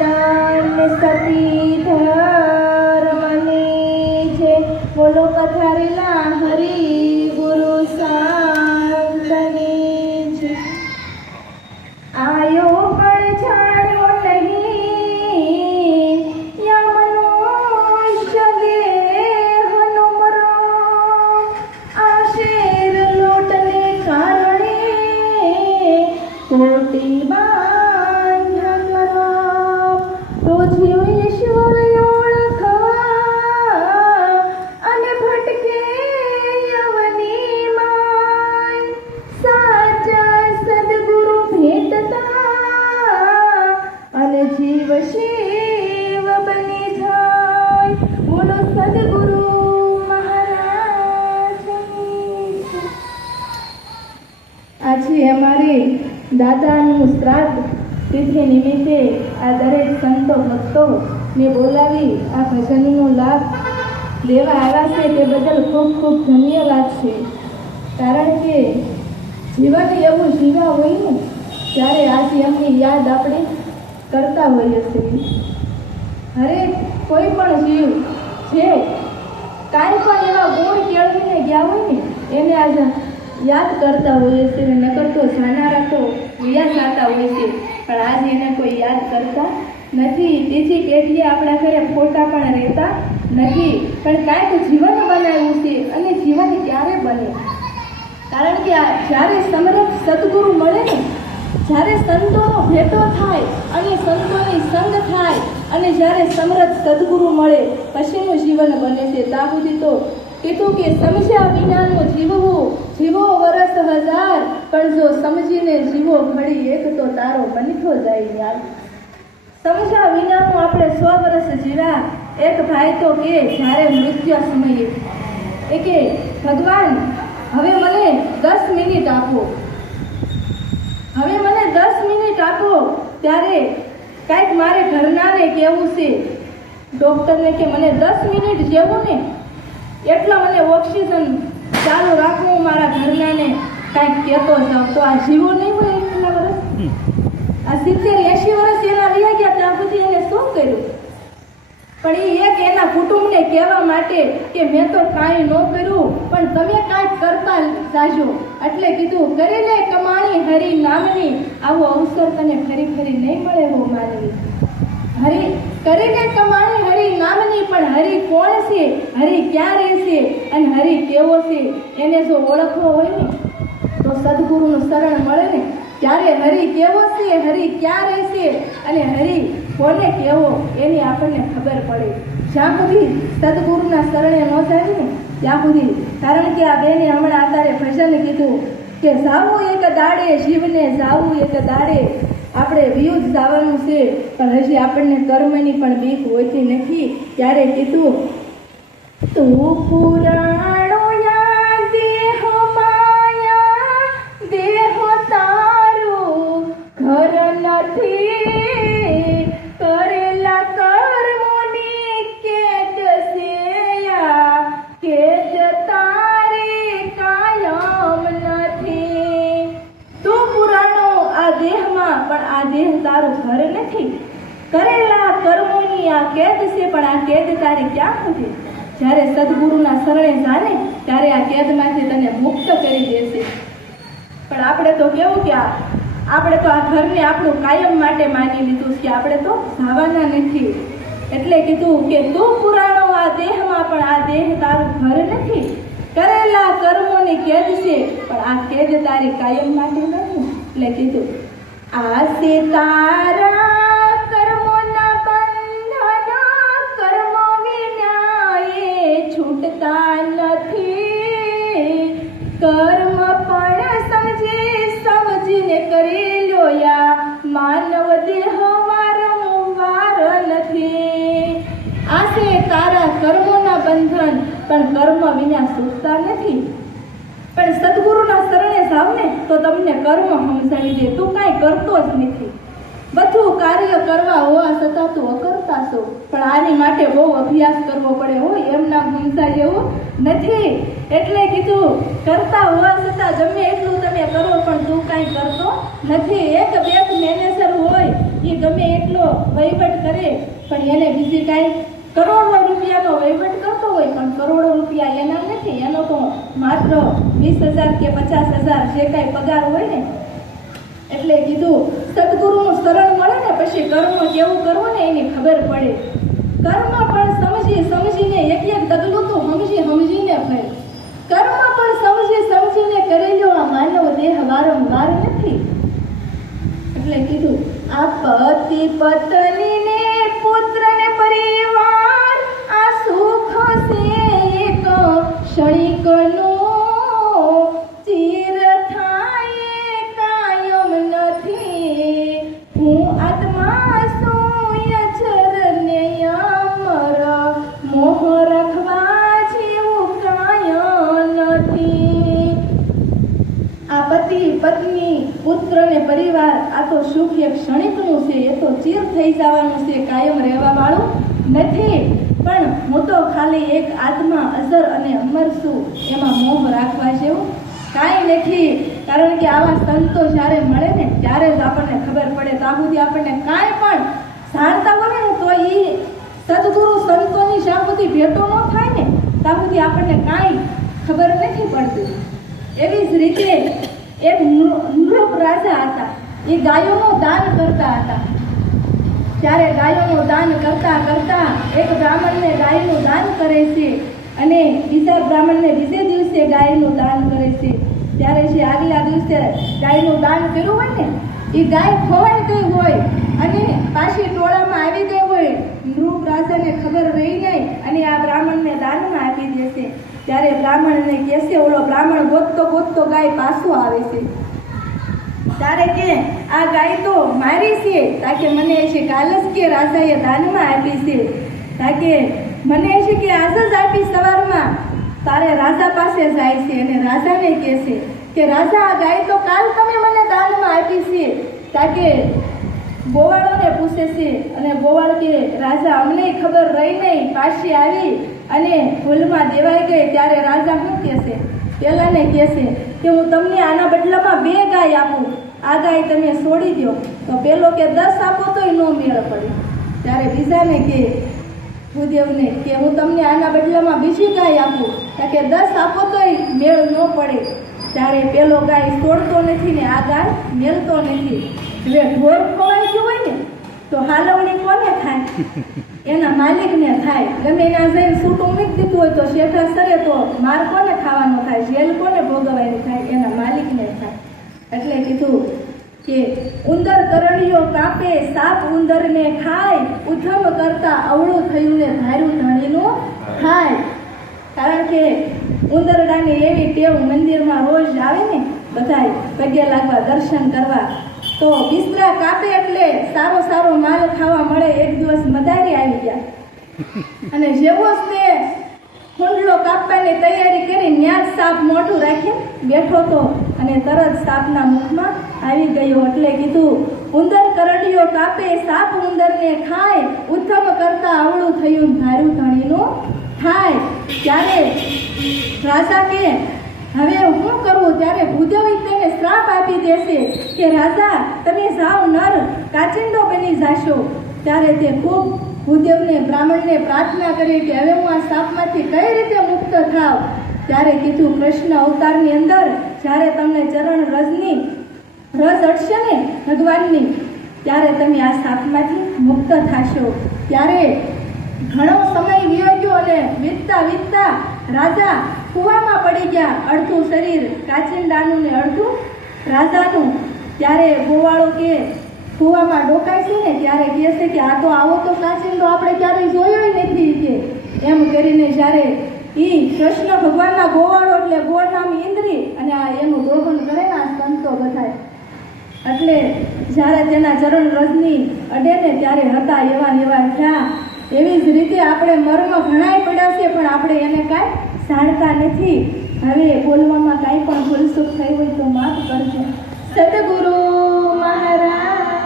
સનાતન સતી ધર્મની છે, બોલો પધારેલા હરિ ગુરુ સાંતની છે. આયો પણ જાણ્યો નહીં યા મનુષ્ય દેહનો મરો, આ શેર લોટને કારણે કોટી બાંધા કરો, તો જીવ ઈશ્વર ઓળખવા અને ભટકે યવની માય, સાચા સદગુરુ ભેટતા અને જીવ શિવ બની જાય. બોલો સદગુરુ મહારાજની. આજે અમારે દાદાનું શ્રાદ્ધ તિથિ નિમિત્તે આ દરેક સંતો ભક્તોને બોલાવી આ ભજનનો લાભ લેવા આવ્યા છે તે બદલ ખૂબ ખૂબ ધન્યવાદ છે. કારણ કે જીવન એવું જીવા હોય ને ત્યારે આજે એમની યાદ આપણે કરતા હોઈએ છીએ. હરેક કોઈ પણ જીવ છે કાંઈ પણ એવા ગુણ કેળવીને ગયા હોય ને એને આજે યાદ કરતા હોઈએ છીએ. નકર તો જાનારા તો વ્યાસ આવતા હોય છે, પણ આજે એને કોઈ યાદ કરતા નથી. ત્રીજી પેઢીએ આપણા ઘરે ફોટા પણ રહેતા નથી, પણ કાંઈક જીવન બનાવ્યું છે. અને જીવન ક્યારે બને? કારણ કે જ્યારે સમર્થ સદગુરુ મળે ને, જ્યારે સંતોનો ભેટો થાય અને સંતોની સંગ થાય અને જ્યારે સમર્થ સદગુરુ મળે પછીનું જીવન બને છે. ત્યાં સુધી તો કીધું કે સમજ્યા વિનાનું જીવવું, જીવો વરસ હજાર, પણ જો સમજીને જીવો ઘડી એક તો તારો બનતો જાય યાર. સમજ્યા વિનાનું આપણે 100 વર્ષ જીવ્યા. એક ભાઈ તો કે જ્યારે મૃત્યુ સમયે એ કે ભગવાન હવે મને 10 મિનિટ આપો, હવે મને 10 મિનિટ આપો. ત્યારે કાંઈક મારે ઘરનાને કહેવું છે. ડૉક્ટરને કે મને 10 મિનિટ જેવું ને એટલા મને ઓક્સિજન ચાલુ રાખવું, મારા ઘરનાને કાંઈક કહેતો જાવ. તો આ જીવો નહીં હોય એટલા વર્ષ, આ 70-80 વર્ષ એના રહ્યા ગયા, ત્યાં સુધી એને શું કર્યું? પણ એ એક એના કુટુંબને કહેવા માટે કે મેં તો કાંઈ ન કર્યું, પણ તમે કાંઈક કરતા જાજો. એટલે કીધું કરી લે કમાણી હરિ નામની, આવો અવસર તને ફરી ફરી નહીં મળે હો માનવી. હરિ કરીને કમાણી હરિ નામની, પણ હરિ કોણ છે, હરિ ક્યાં રહેશે અને હરિ કેવો છે એને જો ઓળખવો હોય ને તો સદગુરુનું શરણ મળે ને ત્યારે હરિ કેવો છે, હરિ ક્યાં રહેશે અને હરિ કોને કેવો એની આપણને ખબર પડે. જ્યાં સુધી સદગુરુના શરણે ન જાય ને ત્યાં સુધી. કારણ કે આ બેને હમણાં અત્યારે ભજન કીધું કે જાવું એક દાડે જીવને, જાવું એક દાડે. આપણે વિયુદ્ધ જવાનું છે, પણ હજી આપણને કર્મની પણ બીક હોતી નથી. ત્યારે કીધું તું પુરાણો યા દેહ માયા, દેહ તારું ઘર નથી, કરેલા કર્મોની કેદ છે યા, કેદ તારી કાયમ નથી. તું પુરાણો આ દેહમાં, પણ આ દેહ તારું ઘર નથી. કરેલા કર્મોની આ કેદ છે, પણ આ કેદ તારી ક્યાં સુધી? જ્યારે સદગુરુના શરણે જાને ત્યારે આ કેદમાંથી તને મુક્ત કરી દેશે. પણ આપણે તો કેવું કે આપણે તો આ ઘરને આપણું કાયમ માટે માની લીધું કે આપણે તો જવાના નથી. એટલે કીધું કે તું પુરાણો આ દેહમાં, પણ આ દેહ તારું ઘર નથી. કરેલા કર્મોની કેદ છે, પણ આ કેદ તારી કાયમ માટે નથી. એટલે કીધું આ છે તારા કર્મોના બંધન, કર્મ વિના એ છૂટતા નથી. કર્મ પણ સમજીને કરી લો યા, માનવ દેહ વારંવાર નથી. આ છે તારા કર્મોના બંધન, પણ કર્મ વિના છૂટતા નથી. પણ સદગુરુના શરણે જાવ ને તો તમને કર્મ સમજાવી દે. તું કાંઈ કરતો જ નથી, બધું કાર્ય કરવા હોવા છતાં તું અકર્તા છો. પણ આની માટે બહુ અભ્યાસ કરવો પડે હોય, એમ નામ સમજાય એવું નથી. એટલે કીધું કરતા હોવા છતાં ગમે એટલું તમે કરો પણ તું કાંઈ કરતો નથી. એક બેંક મેનેજર હોય એ ગમે એટલો વહીવટ કરે પણ એને બીજી કાંઈ કરોડો રૂપિયાનો વહીવટ કરતો હોય પણ કરોડો રૂપિયા એના નથી, એનો તો માત્ર 20,000 કે 50,000 જે કાંઈ પગાર હોય ને. એટલે કીધું સદગુરુનું શરણ મળે ને પછી કર્મ કેવું કરવું ને એની ખબર પડે. કર્મ પણ સમજીને એક ડગલું તો સમજીને ફરે. કર્મ પણ સમજીને કરેલો આ માનવ દેહ વારંવાર નથી. એટલે કીધું આ પતિ પત્ની ને પુત્ર ને પરિવાર આ સુખ છે એક ક્ષણિકનો, ચિર થાય કાયમ નથી. હું આત્મા છું અચરને અમર, મોહ રાખવા જેવું કાય નથી. આ પતિ પત્ની પુત્ર ને પરિવાર આ તો સુખ એક ક્ષણિકનું છે, એ તો ચીર થઈ જવાનું છે, કાયમ રહેવા વાળું નથી. પણ હું તો ખાલી એક આત્મા અઝર અને અમર છું, એમાં મોહ રાખવા જેવું કાંઈ નથી. કારણ કે આવા સંતો જ્યારે મળે ને ત્યારે જ આપણને ખબર પડે. ત્યાં સુધી આપણને કાંઈ પણ જાણતા હોય ને તો એ સદગુરુ સંતોની જ્યાં સુધી ભેટો ન થાય ને ત્યાં સુધી આપણને કાંઈ ખબર નથી પડતી. એવી જ રીતે એક નૃપ રાજા હતા, એ ગાયોનું દાન કરતા હતા. ત્યારે ગાયોનું દાન કરતા એક બ્રાહ્મણને ગાયનું દાન કરે છે અને બીજા બ્રાહ્મણને બીજે દિવસે ગાયનું દાન કરે છે. ત્યારે જે આગલા દિવસે ગાયનું દાન કર્યું હોય ને એ ગાય ખોવાઈ ગઈ હોય અને પાછી ટોળામાં આવી ગઈ હોય, નૃપ રાજાને ખબર રહી નહીં અને આ બ્રાહ્મણને દાનમાં આપી દેશે. ત્યારે બ્રાહ્મણને કહેશે, ઓલો બ્રાહ્મણ ગોતતો ગાય પાછો આવે છે. ત્યારે કે આ ગાય તો મારી છે, તાકે મને છે કાલ જ કે રાજાએ દાનમાં આપી છે, તાકે મને છે કે આજ જ આપી સવારમાં. તારે રાજા પાસે જાય છે અને રાજાને કહેશે કે રાજા આ ગાય તો કાલ તમે મને દાનમાં આપી છે. તાકે ગોવાળોને પૂછે છે અને ગોવાળ કે રાજા અમને ખબર રહી નહીં, પાછી આવી અને ભૂલમાં દેવાઈ ગઈ. ત્યારે રાજા શું કહેશે, પેલાને કહેશે કે હું તમને આના બદલામાં 2 ગાય આપું, આ ગાય તમે છોડી દો. તો પેલો કે 10 આપો તોય નો મેળ પડે. ત્યારે બીજાને કે ભૂદેવને કે હું તમને આના બદલામાં બીજી ગાય આપું, કારણ કે 10 આપો તોય મેળ ન પડે. ત્યારે પેલો ગાય છોડતો નથી ને આ ગાય મેળતો નથી. હવે ઢોર ખોવાઈ ગયું હોય ને તો હાલવણી કોને થાય, એના માલિકને થાય. ગમે એના જઈને છૂટું મૂકી દીધું હોય તો શેઠા સરે તો માર કોને ખાવાનો થાય, જેલ કોને ભોગવવાની થાય, એના માલિકને થાય. એટલે કીધું કે ઉંદર કરણીઓ કાપે, સાપ ઉંદરને ખાય, ઉધમ કરતા અવળું થયું ને ધાર્યું ધણીનું થાય. કારણ કે ઉંદરડાની એવી ટેવ મંદિરમાં રોજ આવે ને બધાય પગે લાગવા દર્શન કરવા, તો બિસ્તરા કાપે એટલે સારો માલ ખાવા મળે. એક દિવસ મદારી આવી ગયા અને જેવો જ તે કુંડલો કાપવાની તૈયારી કરી ન્યા જ સાપ મોઢું રાખી બેઠો તો અને તરત સાપના મુખમાં આવી ગયો. એટલે કીધું ઉંદર કરડીઓ કાપે, સાપ ઉંદરને ખાય, ઉત્તમ કરતા આવડું થયું ધાર્યું ધણીનું થાય. ત્યારે રાજા કે હવે શું કરવું? ત્યારે ભૂદેવ તેને શ્રાપ આપી દેશે કે રાજા તમે જાઓ નર કાચિંડો બની જાશો. ત્યારે તે ખૂબ ભૂદેવને બ્રાહ્મણને પ્રાર્થના કરી કે હવે હું આ શાપમાંથી કઈ રીતે મુક્ત થાવ. ત્યારે કીધું કૃષ્ણ અવતારની અંદર જ્યારે તમને ચરણ રજની રજ અડશે ને ભગવાનની, ત્યારે તમે આ શાપમાંથી મુક્ત થશો. ત્યારે ઘણો સમય વીતી ગયો અને વીતતા રાજા કૂવામાં પડી ગયા, અડધું શરીર કાચિંડાનું ને અડધું રાજાનું. ત્યારે ગોવાળો કે કૂવામાં ડોકાય છે ને ત્યારે કહે છે કે આ તો આવો તો કાચિંડો આપણે ક્યારેય જોયો નથી કે એમ કરીને જ્યારે કૃષ્ણ ભગવાનના ગોવાળો એટલે ગોળ નામ ઇન્દ્રી અને આ એનું દોહન કરે ને આ સંતો બધાય. એટલે જ્યારે તેના ચરણ રજની અડે ને ત્યારે હતા એવા થયા. એવી જ રીતે આપણે મર્મ ઘણાય પડ્યા છે પણ આપણે એને કાંઈ જાણતા નથી. હવે બોલવામાં કાંઈ પણ ભૂલચૂક થઈ હોય તો માફ કરજો. સદગુરુ મહારાજ